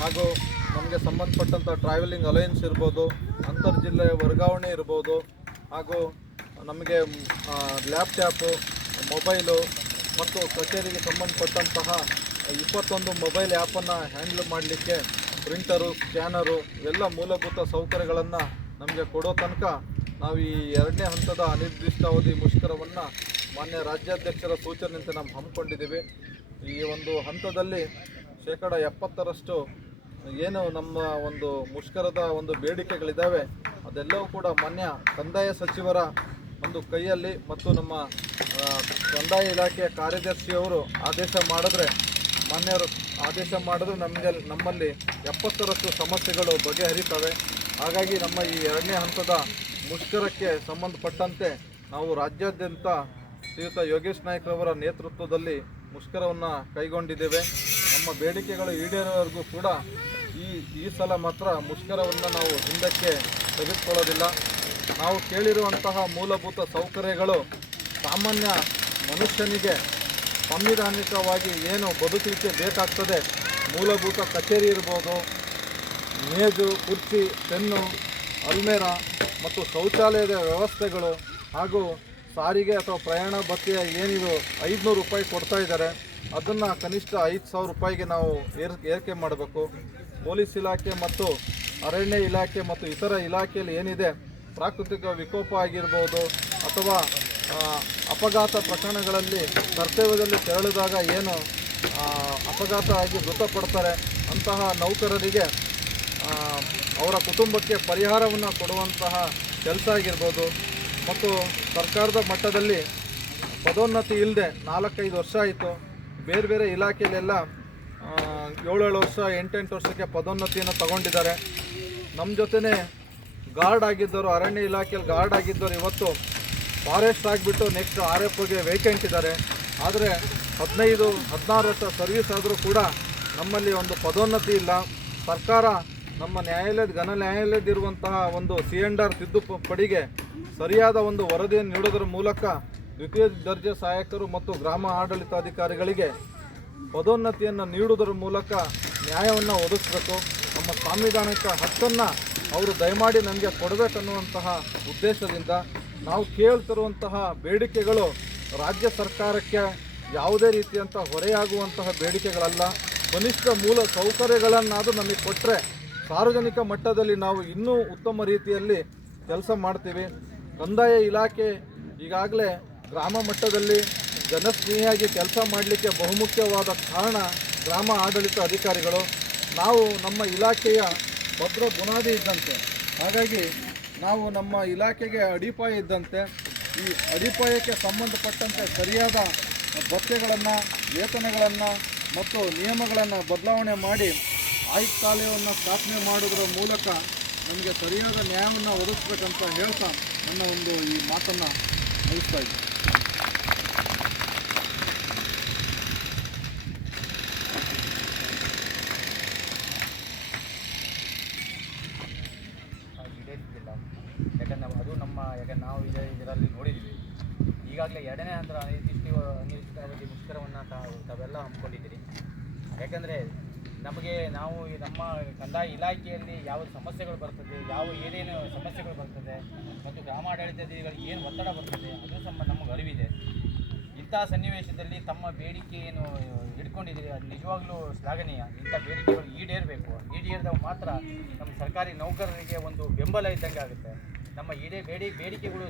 ಹಾಗೂ ನಮಗೆ ಸಂಬಂಧಪಟ್ಟಂಥ ಟ್ರಾವೆಲಿಂಗ್ ಅಲಯನ್ಸ್ ಇರ್ಬೋದು ಅಂತರ್ ಜಿಲ್ಲೆಯ ವರ್ಗಾವಣೆ ಇರ್ಬೋದು, ಹಾಗೂ ನಮಗೆ ಲ್ಯಾಪ್ಟ್ಯಾಪು ಮೊಬೈಲು ಮತ್ತು ಕಚೇರಿಗೆ ಸಂಬಂಧಪಟ್ಟಂತಹ ಇಪ್ಪತ್ತೊಂದು ಮೊಬೈಲ್ ಆ್ಯಪನ್ನು ಹ್ಯಾಂಡಲ್ ಮಾಡಲಿಕ್ಕೆ ಪ್ರಿಂಟರು ಸ್ಕ್ಯಾನರು ಎಲ್ಲ ಮೂಲಭೂತ ಸೌಕರ್ಯಗಳನ್ನು ನಮಗೆ ಕೊಡೋ ತನಕ ನಾವು ಈ ಎರಡನೇ ಹಂತದ ಅನಿರ್ದಿಷ್ಟಾವಧಿ ಮುಷ್ಕರವನ್ನು ಮಾನ್ಯ ರಾಜ್ಯಾಧ್ಯಕ್ಷರ ಸೂಚನೆಯಂತೆ ನಾವು ಹಮ್ಮಿಕೊಂಡಿದ್ದೀವಿ. ಈ ಒಂದು ಹಂತದಲ್ಲಿ ಶೇಕಡ ಎಪ್ಪತ್ತರಷ್ಟು ಏನು ನಮ್ಮ ಒಂದು ಮುಷ್ಕರದ ಒಂದು ಬೇಡಿಕೆಗಳಿದ್ದಾವೆ, ಅದೆಲ್ಲವೂ ಕೂಡ ಮಾನ್ಯ ಕಂದಾಯ ಸಚಿವರ ಒಂದು ಕೈಯಲ್ಲಿ ಮತ್ತು ನಮ್ಮ ಕಂದಾಯ ಇಲಾಖೆಯ ಕಾರ್ಯದರ್ಶಿಯವರು ಆದೇಶ ಮಾಡಿದ್ರೆ, ಮಾನ್ಯರು ಆದೇಶ ಮಾಡಿದ್ರು ನಮಗೆ ನಮ್ಮಲ್ಲಿ ಎಪ್ಪತ್ತರಷ್ಟು ಸಮಸ್ಯೆಗಳು ಬಗೆಹರಿತವೆ. ಹಾಗಾಗಿ ನಮ್ಮ ಈ ಎರಡನೇ ಹಂತದ ಮುಷ್ಕರಕ್ಕೆ ಸಂಬಂಧಪಟ್ಟಂತೆ ನಾವು ರಾಜ್ಯಾದ್ಯಂತ ಶ್ರೀಯುತ ಯೋಗೇಶ್ ನಾಯ್ಕರವರ ನೇತೃತ್ವದಲ್ಲಿ ಮುಷ್ಕರವನ್ನು ಕೈಗೊಂಡಿದ್ದೇವೆ. ನಮ್ಮ ಬೇಡಿಕೆಗಳು ಈಡೇರೋವರೆಗೂ ಕೂಡ ಈ ಈ ಸಲ ಮಾತ್ರ ಮುಷ್ಕರವನ್ನು ನಾವು ಹಿಂದಕ್ಕೆ ತೆಗೆದುಕೊಳ್ಳೋದಿಲ್ಲ. ನಾವು ಕೇಳಿರುವಂತಹ ಮೂಲಭೂತ ಸೌಕರ್ಯಗಳು ಸಾಮಾನ್ಯ ಮನುಷ್ಯನಿಗೆ ಸಂವಿಧಾನಿಕವಾಗಿ ಏನು ಬದುಕಲಿಕ್ಕೆ ಬೇಕಾಗ್ತದೆ. ಮೂಲಭೂತ ಕಚೇರಿ ಇರ್ಬೋದು, ಮೇಜು, ಕುರ್ಚಿ, ಪೆನ್ನು, ಅಲ್ಮೇರ ಮತ್ತು ಶೌಚಾಲಯದ ವ್ಯವಸ್ಥೆಗಳು ಹಾಗೂ ಸಾರಿಗೆ ಅಥವಾ ಪ್ರಯಾಣ ಭತ್ಯೆ ಏನಿದು ಐದುನೂರು ರೂಪಾಯಿ ಕೊಡ್ತಾ ಇದ್ದಾರೆ. ಅದನ್ನು ಕನಿಷ್ಠ ಐದು ಸಾವಿರ ರೂಪಾಯಿಗೆ ನಾವು ಏರ್, ಏರಿಕೆ ಮಾಡಬೇಕು. ಪೊಲೀಸ್ ಇಲಾಖೆ ಮತ್ತು ಅರಣ್ಯ ಇಲಾಖೆ ಮತ್ತು ಇತರ ಇಲಾಖೆಯಲ್ಲಿ ಏನಿದೆ, ಪ್ರಾಕೃತಿಕ ವಿಕೋಪ ಆಗಿರ್ಬೋದು ಅಥವಾ ಅಪಘಾತ ಪ್ರಕರಣಗಳಲ್ಲಿ ಕರ್ತವ್ಯದಲ್ಲಿ ತೆರಳಿದಾಗ ಏನು ಅಪಘಾತ ಆಗಿ ಮೃತಪಡ್ತಾರೆ ಅಂತಹ ನೌಕರರಿಗೆ ಅವರ ಕುಟುಂಬಕ್ಕೆ ಪರಿಹಾರವನ್ನು ಕೊಡುವಂತಹ ಕೆಲಸ ಆಗಿರ್ಬೋದು. ಮತ್ತು ಸರ್ಕಾರದ ಮಟ್ಟದಲ್ಲಿ ಪದೋನ್ನತಿ ಇಲ್ಲದೆ ನಾಲ್ಕೈದು ವರ್ಷ ಆಯಿತು. ಬೇರೆ ಬೇರೆ ಇಲಾಖೆಯಲ್ಲೆಲ್ಲ ಏಳೇಳು ವರ್ಷ, ಎಂಟೆಂಟು ವರ್ಷಕ್ಕೆ ಪದೋನ್ನತಿಯನ್ನು ತಗೊಂಡಿದ್ದಾರೆ. ನಮ್ಮ ಜೊತೆನೇ ಗಾರ್ಡ್ ಆಗಿದ್ದವರು, ಅರಣ್ಯ ಇಲಾಖೆಯಲ್ಲಿ ಗಾರ್ಡ್ ಆಗಿದ್ದವರು ಇವತ್ತು ಫಾರೆಸ್ಟ್ ಆಗಿಬಿಟ್ಟು ನೆಕ್ಸ್ಟ್ ಆರ್ ಎಫ್ ಓಗೆ ವೇಕೆಂಟ್ ಇದ್ದಾರೆ. ಆದರೆ ಹದಿನೈದು, ಹದಿನಾರು ವರ್ಷ ಸರ್ವಿಸ್ ಆದರೂ ಕೂಡ ನಮ್ಮಲ್ಲಿ ಒಂದು ಪದೋನ್ನತಿ ಇಲ್ಲ. ಸರ್ಕಾರ ನಮ್ಮ ನ್ಯಾಯಾಲಯದ, ಘನ ನ್ಯಾಯಾಲಯದಿರುವಂತಹ ಒಂದು ಸಿ ಎಂಡ್ ಆರ್ ತಿದ್ದುಪಡಿಗೆ ಸರಿಯಾದ ಒಂದು ವರದಿಯನ್ನು ನೀಡೋದ್ರ ಮೂಲಕ ದ್ವಿತೀಯ ದರ್ಜೆ ಸಹಾಯಕರು ಮತ್ತು ಗ್ರಾಮ ಆಡಳಿತಾಧಿಕಾರಿಗಳಿಗೆ ಪದೋನ್ನತಿಯನ್ನು ನೀಡುವುದರ ಮೂಲಕ ನ್ಯಾಯವನ್ನು ಒದಗಿಸಬೇಕು. ನಮ್ಮ ಸಾಂವಿಧಾನಿಕ ಹಕ್ಕನ್ನು ಅವರು ದಯಮಾಡಿ ನನಗೆ ಕೊಡಬೇಕನ್ನುವಂತಹ ಉದ್ದೇಶದಿಂದ ನಾವು ಕೇಳ್ತಿರುವಂತಹ ಬೇಡಿಕೆಗಳು ರಾಜ್ಯ ಸರ್ಕಾರಕ್ಕೆ ಯಾವುದೇ ರೀತಿಯಂಥ ಹೊರೆಯಾಗುವಂತಹ ಬೇಡಿಕೆಗಳಲ್ಲ. ಕನಿಷ್ಠ ಮೂಲ ಸೌಕರ್ಯಗಳನ್ನಾದರೂ ನಮಗೆ ಕೊಟ್ಟರೆ ಸಾರ್ವಜನಿಕ ಮಟ್ಟದಲ್ಲಿ ನಾವು ಇನ್ನೂ ಉತ್ತಮ ರೀತಿಯಲ್ಲಿ ಕೆಲಸ ಮಾಡ್ತೀವಿ. ಕಂದಾಯ ಇಲಾಖೆ ಈಗಾಗಲೇ ಗ್ರಾಮ ಮಟ್ಟದಲ್ಲಿ ಜನಸ್ನೇಹಿಯಾಗಿ ಕೆಲಸ ಮಾಡಲಿಕ್ಕೆ ಬಹುಮುಖ್ಯವಾದ ಕಾರಣ ಗ್ರಾಮ ಆಡಳಿತ ಅಧಿಕಾರಿಗಳು, ನಾವು ನಮ್ಮ ಇಲಾಖೆಯ ಭದ್ರ ಬುನಾದಿ ಇದ್ದಂತೆ. ಹಾಗಾಗಿ ನಾವು ನಮ್ಮ ಇಲಾಖೆಗೆ ಅಡಿಪಾಯ ಇದ್ದಂತೆ, ಈ ಅಡಿಪಾಯಕ್ಕೆ ಸಂಬಂಧಪಟ್ಟಂತೆ ಸರಿಯಾದ ಭತ್ಯೆಗಳನ್ನು ವೇತನಗಳನ್ನು ಮತ್ತು ನಿಯಮಗಳನ್ನು ಬದಲಾವಣೆ ಮಾಡಿ ಆಯುಕ್ತಾಲಯವನ್ನು ಸ್ಥಾಪನೆ ಮಾಡುವುದರ ಮೂಲಕ ನಮಗೆ ಸರಿಯಾದ ನ್ಯಾಯವನ್ನು ಒದಗಿಸ್ಬೇಕಂತ ಹೇಳ್ತಾ ನನ್ನ ಒಂದು ಈ ಮಾತನ್ನು ಮುಗಿಸ್ತಾ ಇದ್ದೀನಿ ಈಡೇರಿಸಿಲ್ಲ ಯಾಕಂದ್ರೆ ನಾವು- ಅದು ನಮ್ಮ ಯಾಕಂದ್ರೆ ನಾವು ಇದೇ ಇದರಲ್ಲಿ ನೋಡಿದ್ದೀವಿ. ಈಗಾಗಲೇ ಎರಡನೇ ಹಂತ ಅನಿರ್ದಿಷ್ಟ ಅನಿರ್ದಿಷ್ಟಾವಧಿ ಮುಷ್ಕರವನ್ನು ತಾವು ತಾವೆಲ್ಲ ಹಮ್ಮಿಕೊಂಡಿದ್ದೀರಿ. ಯಾಕಂದರೆ ನಮಗೆ ನಾವು ನಮ್ಮ ಕಂದಾಯ ಇಲಾಖೆಯಲ್ಲಿ ಯಾವ ಸಮಸ್ಯೆಗಳು ಬರ್ತದೆ, ಯಾವ ಏನೇನು ಸಮಸ್ಯೆಗಳು ಬರ್ತದೆ, ಮತ್ತು ಗ್ರಾಮಾಡಳಿತಾಧಿಕಾರಿಗೆ ಏನು ಒತ್ತಡ ಬರ್ತದೆ, ಅದು ಸಮ ನಮಗೆ ಅರಿವಿದೆ. ಇಂಥ ಸನ್ನಿವೇಶದಲ್ಲಿ ತಮ್ಮ ಬೇಡಿಕೆ ಏನು ಇಟ್ಕೊಂಡಿದ್ದೀರಿ ಅದು ನಿಜವಾಗ್ಲೂ ಶ್ಲಾಘನೀಯ. ಇಂಥ ಬೇಡಿಕೆಗಳು ಈಡೇರಬೇಕು. ಈಡೇರಿದಾಗ ಮಾತ್ರ ನಮ್ಮ ಸರ್ಕಾರಿ ನೌಕರರಿಗೆ ಒಂದು ಬೆಂಬಲ ಇದ್ದಂಗೆ ಆಗುತ್ತೆ. ನಮ್ಮ ಈಡೇ ಬೇಡಿ ಬೇಡಿಕೆಗಳು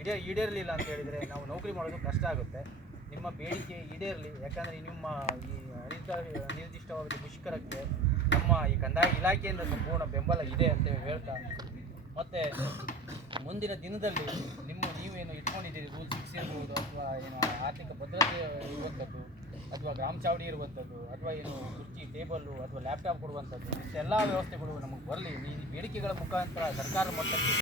ಈಡೇ ಈಡೇರಲಿಲ್ಲ ಅಂತ ಹೇಳಿದರೆ ನಾವು ನೌಕರಿ ಮಾಡೋದು ಕಷ್ಟ ಆಗುತ್ತೆ. ನಿಮ್ಮ ಬೇಡಿಕೆ ಈಡೇರಲಿ. ಯಾಕಂದರೆ ನಿಮ್ಮ ಈ ಅನಿರ್ದ ಅನಿರ್ದಿಷ್ಟವಾದ ಮುಷ್ಕರಕ್ಕೆ ನಮ್ಮ ಈ ಕಂದಾಯ ಇಲಾಖೆಯಿಂದ ಸಂಪೂರ್ಣ ಬೆಂಬಲ ಇದೆ ಅಂತ ಹೇಳ್ತಾ ಮತ್ತು ಮುಂದಿನ ದಿನದಲ್ಲಿ ನಿಮ್ಮ ನೀವೇನು ಇಟ್ಕೊಂಡಿದ್ದೀರಿ? ರೂಲ್ ಸಿಕ್ಸ್ ಇರ್ಬೋದು ಅಥವಾ ಏನು ಆರ್ಥಿಕ ಭದ್ರತೆ ಇರುವಂಥದ್ದು ಅಥವಾ ಗ್ರಾಮ ಚಾವಡಿ ಇರುವಂಥದ್ದು ಅಥವಾ ಏನು ಕುರ್ಚಿ ಟೇಬಲ್ಲು ಅಥವಾ ಲ್ಯಾಪ್ಟಾಪ್ ಕೊಡುವಂಥದ್ದು ಇಷ್ಟೆಲ್ಲ ವ್ಯವಸ್ಥೆಗಳು ನಮಗೆ ಬರಲಿ. ಈ ಬೇಡಿಕೆಗಳ ಮುಖಾಂತರ ಸರ್ಕಾರ ಮಟ್ಟಕ್ಕೆ